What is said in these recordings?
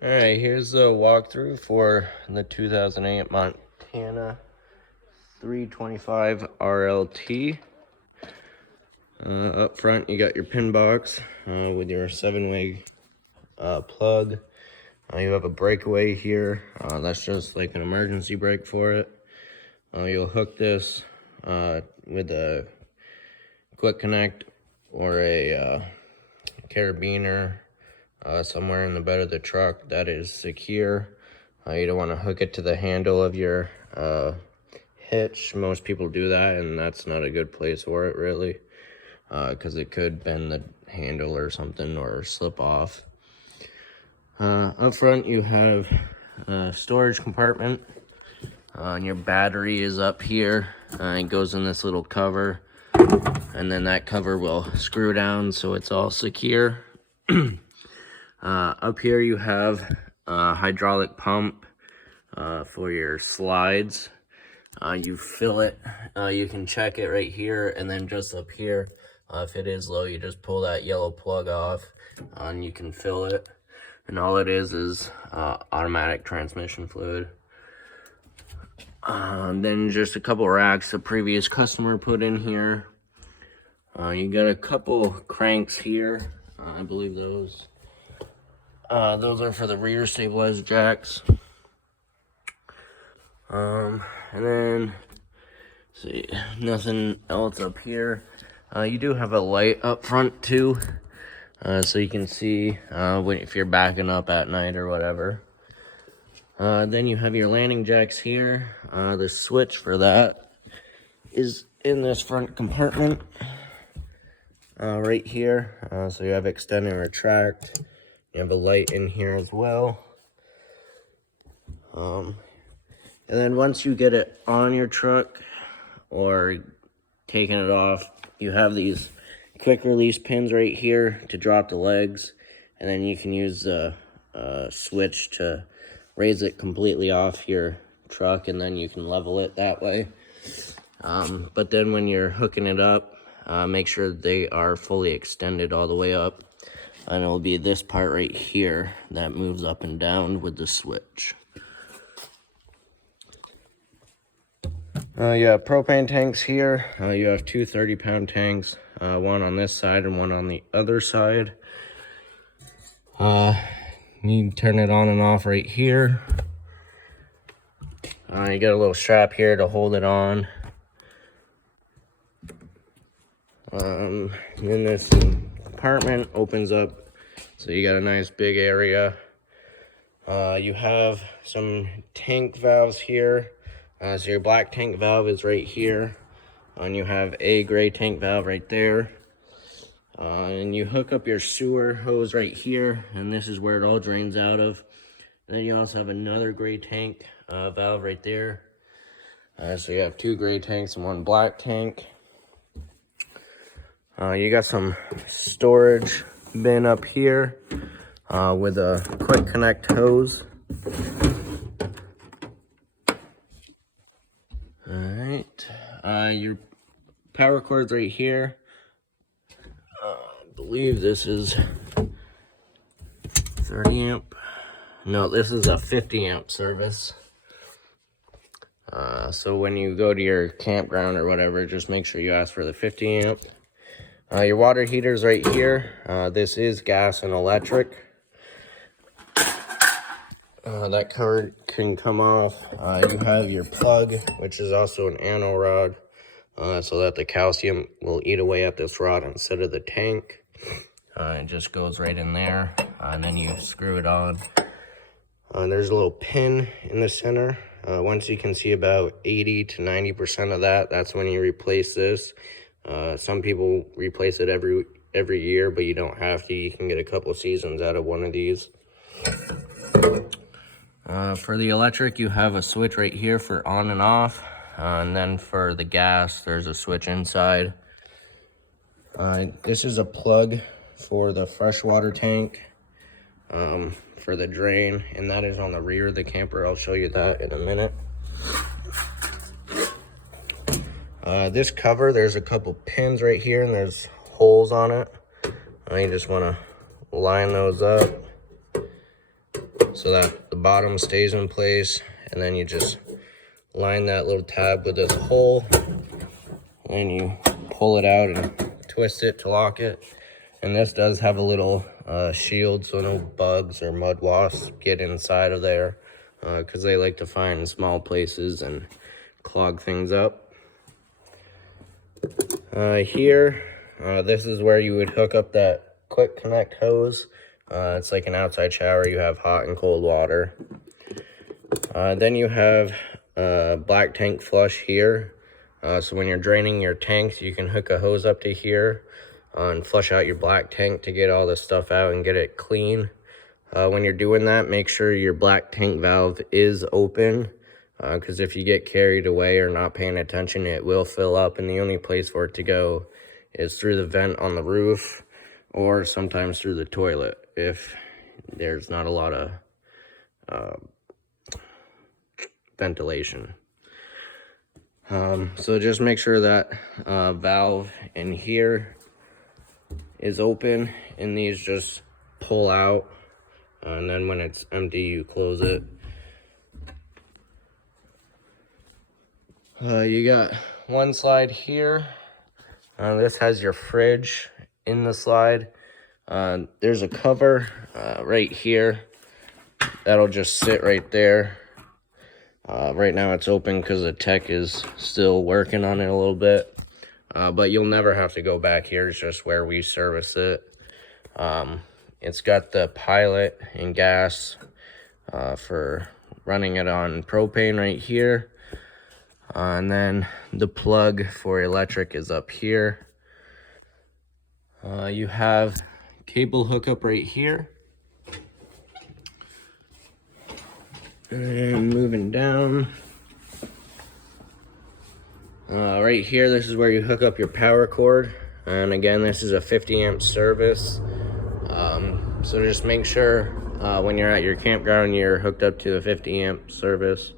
All right, here's the walkthrough for the 2008 Montana 325 RLT. Up front, you got your pin box with your 7-way plug. You have a breakaway here. That's just like an emergency brake for it. You'll hook this with a quick connect or a carabiner somewhere in the bed of the truck that is secure. You don't want to hook it to the handle of your hitch. Most people do that, and that's not a good place for it, really, because it could bend the handle or something or slip off. Up front, you have a storage compartment, and your battery is up here. It goes in this little cover, and then that cover will screw down so it's all secure. Up here you have a hydraulic pump for your slides. You fill it, you can check it right here, and then just up here, if it is low, you just pull that yellow plug off, and you can fill it. And all it is automatic transmission fluid. Then just a couple racks the previous customer put in here. You got a couple cranks here. I believe those are for the rear stabilized jacks. And then, see, nothing else up here. You do have a light up front too, so you can see if you're backing up at night or whatever. Then you have your landing jacks here. The switch for that is in this front compartment right here. So you have extend and retract. You have a light in here as well. And then once you get it on your truck or taking it off, you have these quick release pins right here to drop the legs. And then you can use the switch to raise it completely off your truck, and then you can level it that way. But then when you're hooking it up, make sure they are fully extended all the way up. And it'll be this part right here that moves up and down with the switch. You have propane tanks here. You have two 30-pound tanks, one on this side and one on the other side. You can turn it on and off right here. You got a little strap here to hold it on. And then this compartment opens up, so you got a nice big area. You have some tank valves here. So your black tank valve is right here, and you have a gray tank valve right there. And you hook up your sewer hose right here, and this is where it all drains out of. And then you also have another gray tank valve right there. So you have two gray tanks and one black tank. You got some storage bin up here with a quick connect hose. Alright, your power cord's right here. I believe this is 30 amp. No, this is a 50 amp service. So when you go to your campground or whatever, just make sure you ask for the 50 amp. Your water heater's right here. This is gas and electric. That cover can come off. You have your plug, which is also an anno rod, so that the calcium will eat away at this rod instead of the tank. It just goes right in there, and then you screw it on. There's a little pin in the center. Once you can see about 80 to 90% of that, that's when you replace this. Some people replace it every year, but you don't have to. You can get a couple seasons out of one of these. For the electric, you have a switch right here for on and off. And then for the gas, there's a switch inside. This is a plug for the freshwater tank, for the drain, and that is on the rear of the camper. I'll show you that in a minute. This cover, there's a couple pins right here, and there's holes on it. You just want to line those up so that the bottom stays in place, and then you just line that little tab with this hole, and you pull it out and twist it to lock it. And this does have a little shield so no bugs or mud wasps get inside of there, because they like to find small places and clog things up. Here, this is where you would hook up that quick connect hose. It's like an outside shower. You have hot and cold water. Then you have black tank flush here. So when you're draining your tanks, you can hook a hose up to here and flush out your black tank to get all this stuff out and get it clean. When you're doing that, make sure your black tank valve is open, because if you get carried away or not paying attention, it will fill up, and the only place for it to go is through the vent on the roof, or sometimes through the toilet if there's not a lot of ventilation. So just make sure that valve in here is open, and these just pull out, and then when it's empty you close it. You got one slide here. This has your fridge in the slide. There's a cover right here that'll just sit right there. Right now it's open because the tech is still working on it a little bit, but you'll never have to go back here. It's just where we service it. It's got the pilot and gas for running it on propane right here. And then the plug for electric is up here. You have cable hookup right here. And moving down. Right here, this is where you hook up your power cord. And again, this is a 50 amp service. So just make sure when you're at your campground, you're hooked up to a 50 amp service.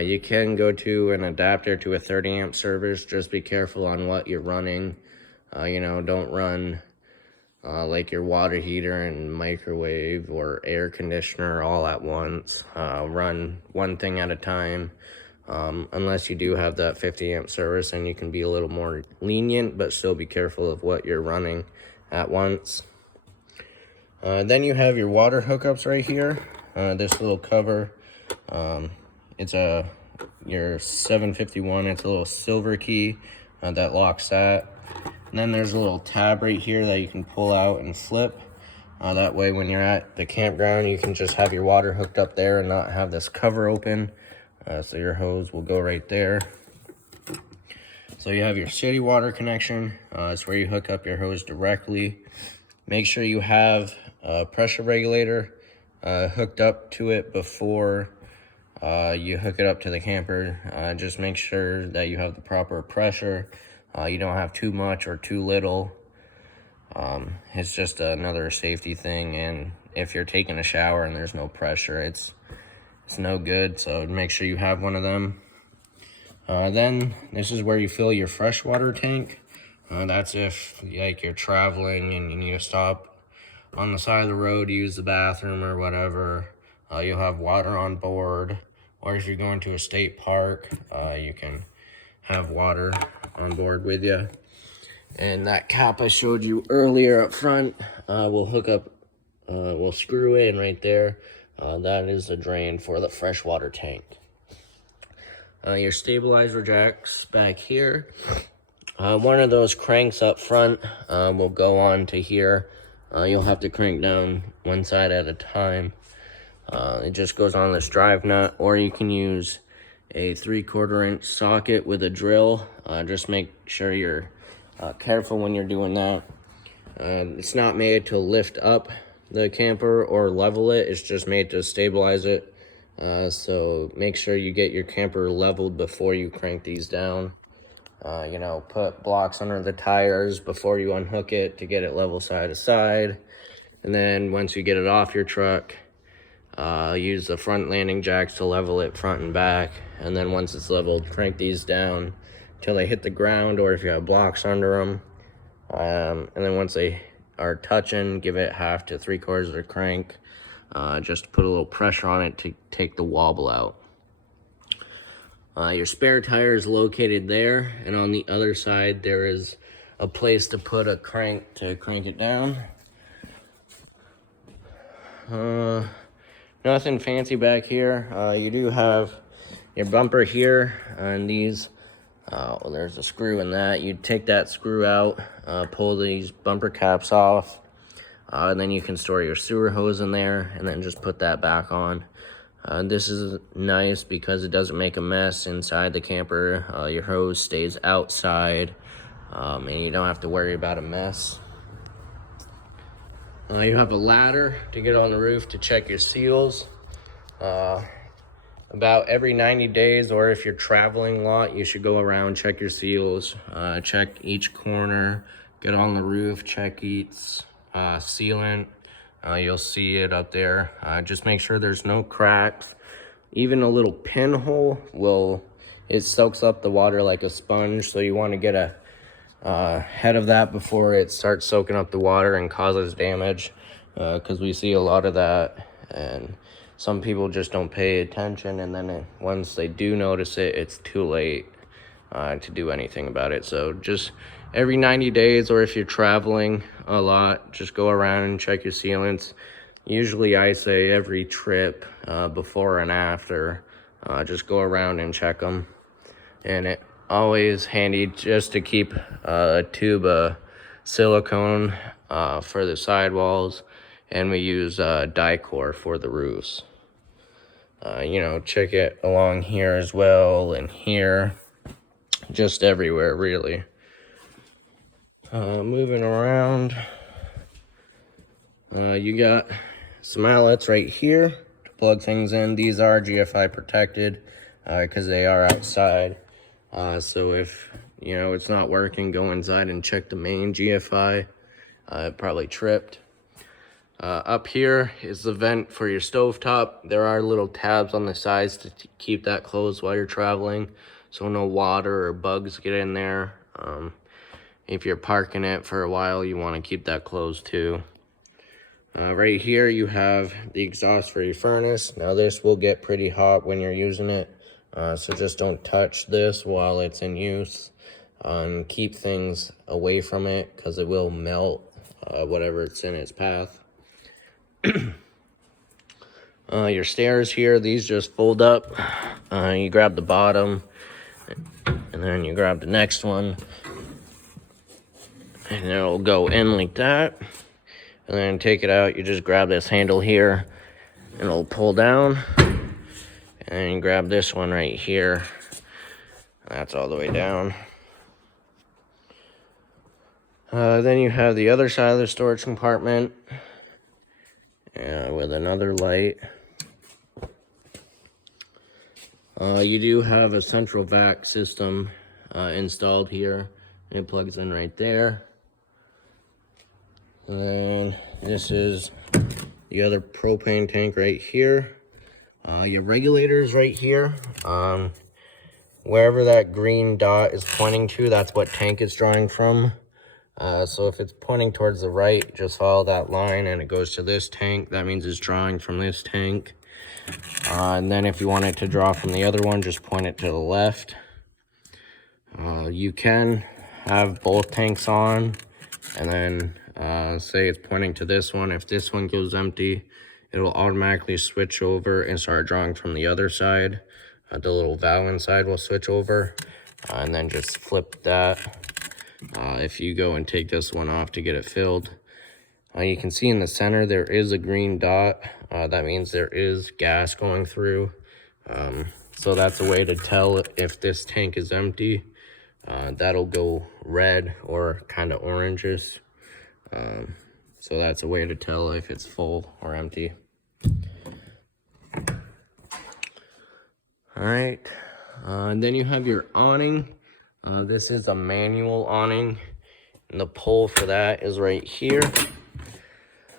You can go to an adapter to a 30 amp service. Just be careful on what you're running. You know, don't run like your water heater and microwave or air conditioner all at once. Run one thing at a time, unless you do have that 50 amp service, and you can be a little more lenient, but still be careful of what you're running at once. Then you have your water hookups right here. This little cover, it's your 751. It's a little silver key that locks that. And then there's a little tab right here that you can pull out and flip. That way when you're at the campground, you can just have your water hooked up there and not have this cover open. So your hose will go right there. So you have your city water connection. It's where you hook up your hose directly. Make sure you have a pressure regulator hooked up to it before you hook it up to the camper. Just make sure that you have the proper pressure. You don't have too much or too little. It's just another safety thing, and if you're taking a shower and there's no pressure, it's no good. So make sure you have one of them. Then this is where you fill your freshwater tank. That's if like you're traveling and you need to stop on the side of the road to use the bathroom or whatever. You'll have water on board, or if you're going to a state park, you can have water on board with you. And that cap I showed you earlier up front will hook up, will screw in right there. That is the drain for the freshwater tank. Your stabilizer jacks back here. One of those cranks up front will go on to here. You'll have to crank down one side at a time. It just goes on this drive nut, or you can use a 3/4 inch socket with a drill. Just make sure you're careful when you're doing that. It's not made to lift up the camper or level it. It's just made to stabilize it. So make sure you get your camper leveled before you crank these down. You know, put blocks under the tires before you unhook it to get it level side to side. And then once you get it off your truck, use the front landing jacks to level it front and back. And then once it's leveled, crank these down until they hit the ground, or if you have blocks under them. And then once they are touching, give it 1/2 to 3/4 of the crank. just to put a little pressure on it to take the wobble out. Your spare tire is located there, and on the other side there is a place to put a crank to crank it down. Nothing fancy back here. You do have your bumper here, and these, well, there's a screw in that. You take that screw out, pull these bumper caps off, and then you can store your sewer hose in there, and then just put that back on. This is nice because it doesn't make a mess inside the camper. Your hose stays outside, and you don't have to worry about a mess. You have a ladder to get on the roof to check your seals. About every 90 days, or if you're traveling a lot, you should go around, check your seals, check each corner, get on the roof, check each sealant. You'll see it up there. Just make sure there's no cracks. Even a little pinhole it soaks up the water like a sponge, so you want to get ahead of that before it starts soaking up the water and causes damage, because we see a lot of that, and some people just don't pay attention, and then once they do notice it, it's too late to do anything about it. So just every 90 days, or if you're traveling a lot, just go around and check your sealants. Usually I say every trip, before and after, just go around and check them. And it always handy just to keep a tube of silicone for the sidewalls, and we use Dicor for the roofs. Check it along here as well, and here, just everywhere really. Moving around, you got some outlets right here to plug things in. These are GFI protected because they are outside. So if it's not working, go inside and check the main GFI. It probably tripped. Up here is the vent for your stovetop. There are little tabs on the sides to keep that closed while you're traveling, so no water or bugs get in there. If you're parking it for a while, you want to keep that closed too. Right here you have the exhaust for your furnace. Now this will get pretty hot when you're using it, so just don't touch this while it's in use. Keep things away from it because it will melt whatever it's in its path. Your stairs here, these just fold up. You grab the bottom, and then you grab the next one, and it'll go in like that. And then take it out, you just grab this handle here, and it'll pull down. And you grab this one right here, that's all the way down. Then you have the other side of the storage compartment with another light. You do have a central vac system installed here, and it plugs in right there. And then this is the other propane tank right here. Your regulators right here. Wherever that green dot is pointing to, that's what tank it's drawing from. So if it's pointing towards the right, just follow that line and it goes to this tank. That means it's drawing from this tank. And then if you want it to draw from the other one, just point it to the left. You can have both tanks on, and then say it's pointing to this one. If this one goes empty, it'll automatically switch over and start drawing from the other side. The little valve inside will switch over, and then just flip that. If you go and take this one off to get it filled, you can see in the center there is a green dot. That means there is gas going through. So that's a way to tell if this tank is empty. That'll go red or kind of orangish. So that's a way to tell if it's full or empty. All right, and then you have your awning. This is a manual awning, and the pole for that is right here.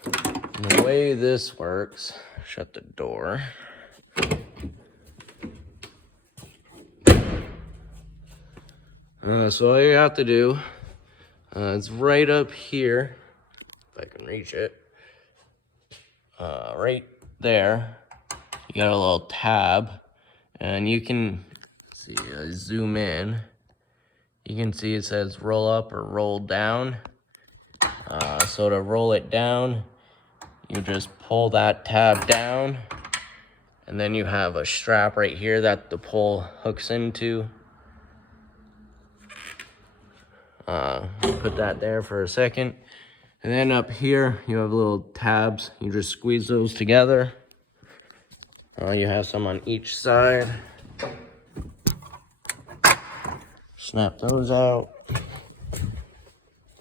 And the way this works, shut the door. So all you have to do, it's right up here, if I can reach it, right there, you got a little tab, and you can see, zoom in. You can see it says roll up or roll down. So to roll it down, you just pull that tab down, and then you have a strap right here that the pole hooks into. Put that there for a second. And then up here, you have little tabs. You just squeeze those together. You have some on each side. Snap those out.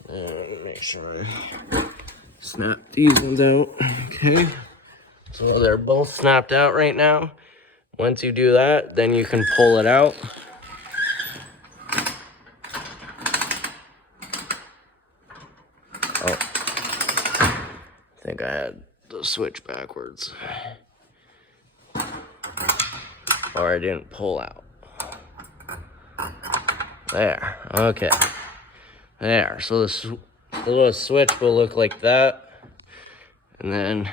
And make sure I snap these ones out. Okay. So they're both snapped out right now. Once you do that, then you can pull it out. Oh, I think I had the switch backwards. Or I didn't pull out. There, okay. There, so the little switch will look like that. And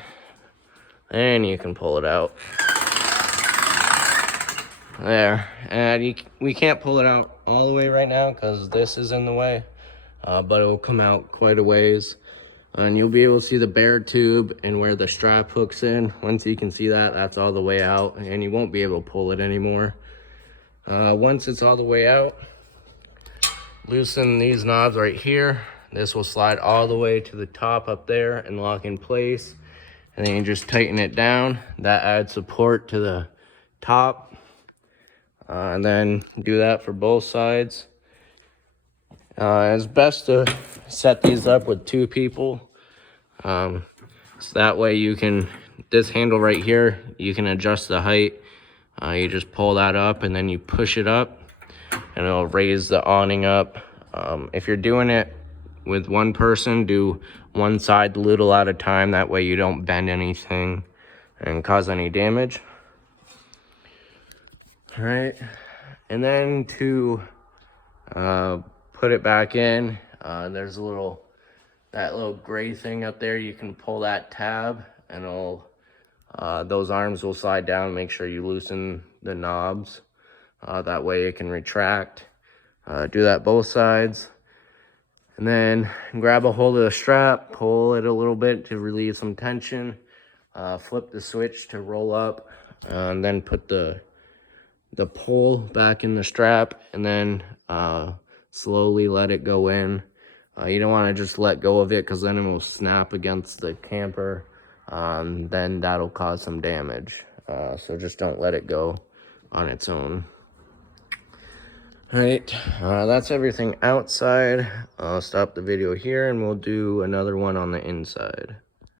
then you can pull it out. There, and we can't pull it out all the way right now because this is in the way. But it will come out quite a ways. And you'll be able to see the bare tube and where the strap hooks in. Once you can see that, that's all the way out, and you won't be able to pull it anymore. Once it's all the way out, loosen these knobs right here. This will slide all the way to the top up there and lock in place. And then you just tighten it down. That adds support to the top. And then do that for both sides. It's best to set these up with 2 people. So that way you can, this handle right here, you can adjust the height. You just pull that up and then you push it up and it'll raise the awning up. If you're doing it with one person, do one side a little at a time. That way you don't bend anything and cause any damage. All right, and then to put it back in, there's that little gray thing up there. You can pull that tab and those arms will slide down. Make sure you loosen the knobs. That way it can retract. Do that both sides. And then grab a hold of the strap, pull it a little bit to relieve some tension. Flip the switch to roll up, and then put the pole back in the strap, and then slowly let it go in. You don't want to just let go of it because then it will snap against the camper. Then that'll cause some damage. So just don't let it go on its own. All right, that's everything outside. I'll stop the video here and we'll do another one on the inside.